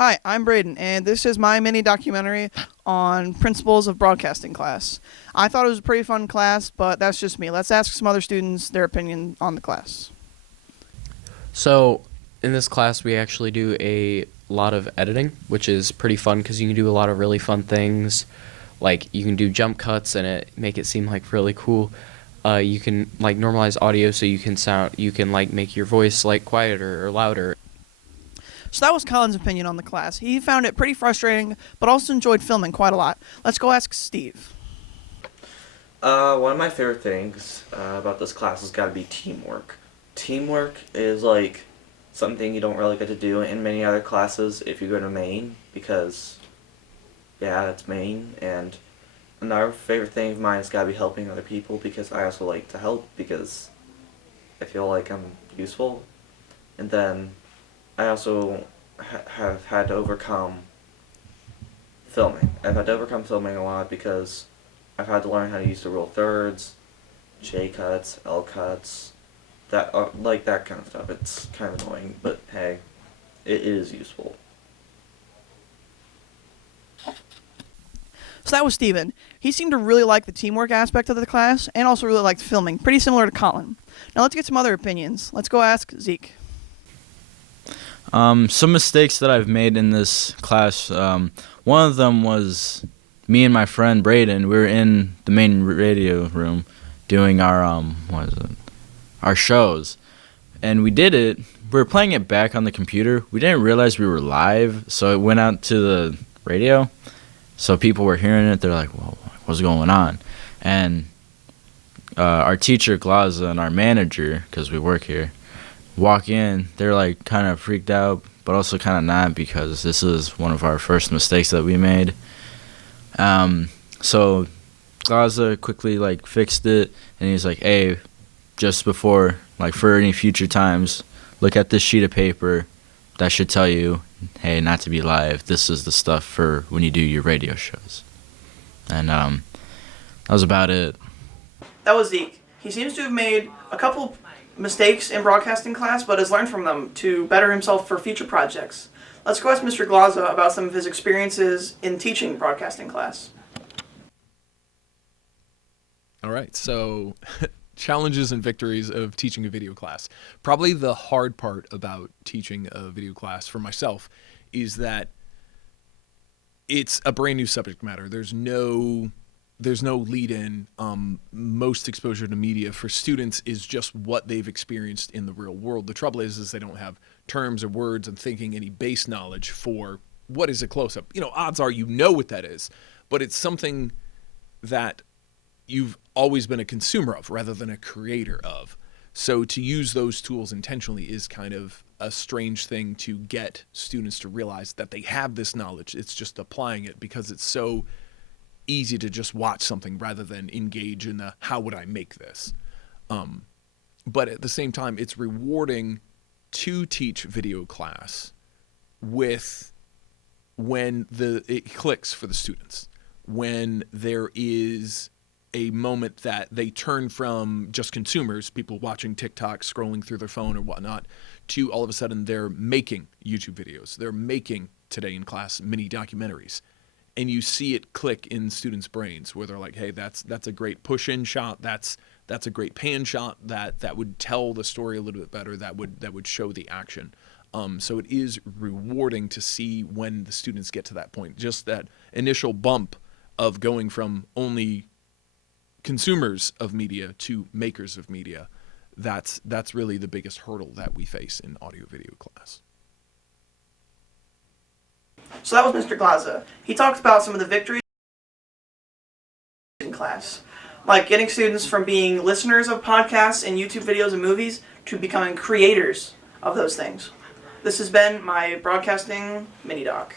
Hi, I'm Braden, and this is my mini documentary on principles of broadcasting class. I thought it was a pretty fun class, but that's just me. Let's ask some other students their opinion on the class. So in this class, we actually do a lot of editing, which is pretty fun because you can do a lot of really fun things. Like you can do jump cuts and make it seem like really cool. You can like normalize audio so you can like make your voice like quieter or louder. So that was Colin's opinion on the class. He found it pretty frustrating, but also enjoyed filming quite a lot. Let's go ask Steve. One of my favorite things about this class has got to be teamwork. Teamwork is like something you don't really get to do in many other classes if you go to Maine, because yeah, it's Maine. And another favorite thing of mine has got to be helping other people, because I also like to help because I feel like I'm useful. And then I also have had to overcome filming. I've had to overcome filming a lot because I've had to learn how to use the rule of thirds, J cuts, L cuts, like that kind of stuff. It's kind of annoying, but hey, it is useful. So that was Steven. He seemed to really like the teamwork aspect of the class and also really liked filming, pretty similar to Colin. Now let's get some other opinions. Let's go ask Zeke. Some mistakes that I've made in this class, one of them was me and my friend Braden, we were in the main radio room doing our, our shows. And we did it, we were playing it back on the computer. We didn't realize we were live, so it went out to the radio. So people were hearing it, they're like, well, what's going on? And our teacher, Glaza, and our manager, because we work here, walk in, they're like kind of freaked out, but also kind of not, because this is one of our first mistakes that we made. So Glaza quickly like fixed it, and he's like, hey, just before, like for any future times, look at this sheet of paper. That should tell you, hey, not to be live. This is the stuff for when you do your radio shows. And that was about it. That was Zeke. He seems to have made a couple mistakes in broadcasting class, but has learned from them to better himself for future projects. Let's go ask Mr. Glaza about some of his experiences in teaching broadcasting class. All right, so challenges and victories of teaching a video class. Probably the hard part about teaching a video class for myself is that it's a brand new subject matter. There's no lead in. Most exposure to media for students is just what they've experienced in the real world. The trouble is they don't have terms or words and thinking any base knowledge for what is a close-up. Odds are you know what that is, but it's something that you've always been a consumer of rather than a creator of. So to use those tools intentionally is kind of a strange thing to get students to realize that they have this knowledge. It's just applying it because it's so easy to just watch something rather than engage in the how would I make this. But at the same time, it's rewarding to teach video class with when it clicks for the students, when there is a moment that they turn from just consumers, people watching TikTok, scrolling through their phone or whatnot, to all of a sudden they're making YouTube videos. They're making Today in Class mini documentaries. And you see it click in students' brains where they're like, hey, that's a great push-in shot. That's a great pan shot that would tell the story a little bit better, that would show the action. So it is rewarding to see when the students get to that point. Just that initial bump of going from only consumers of media to makers of media, that's really the biggest hurdle that we face in audio video class. So that was Mr. Glaza. He talked about some of the victories in class, like getting students from being listeners of podcasts and YouTube videos and movies to becoming creators of those things. This has been my broadcasting mini doc.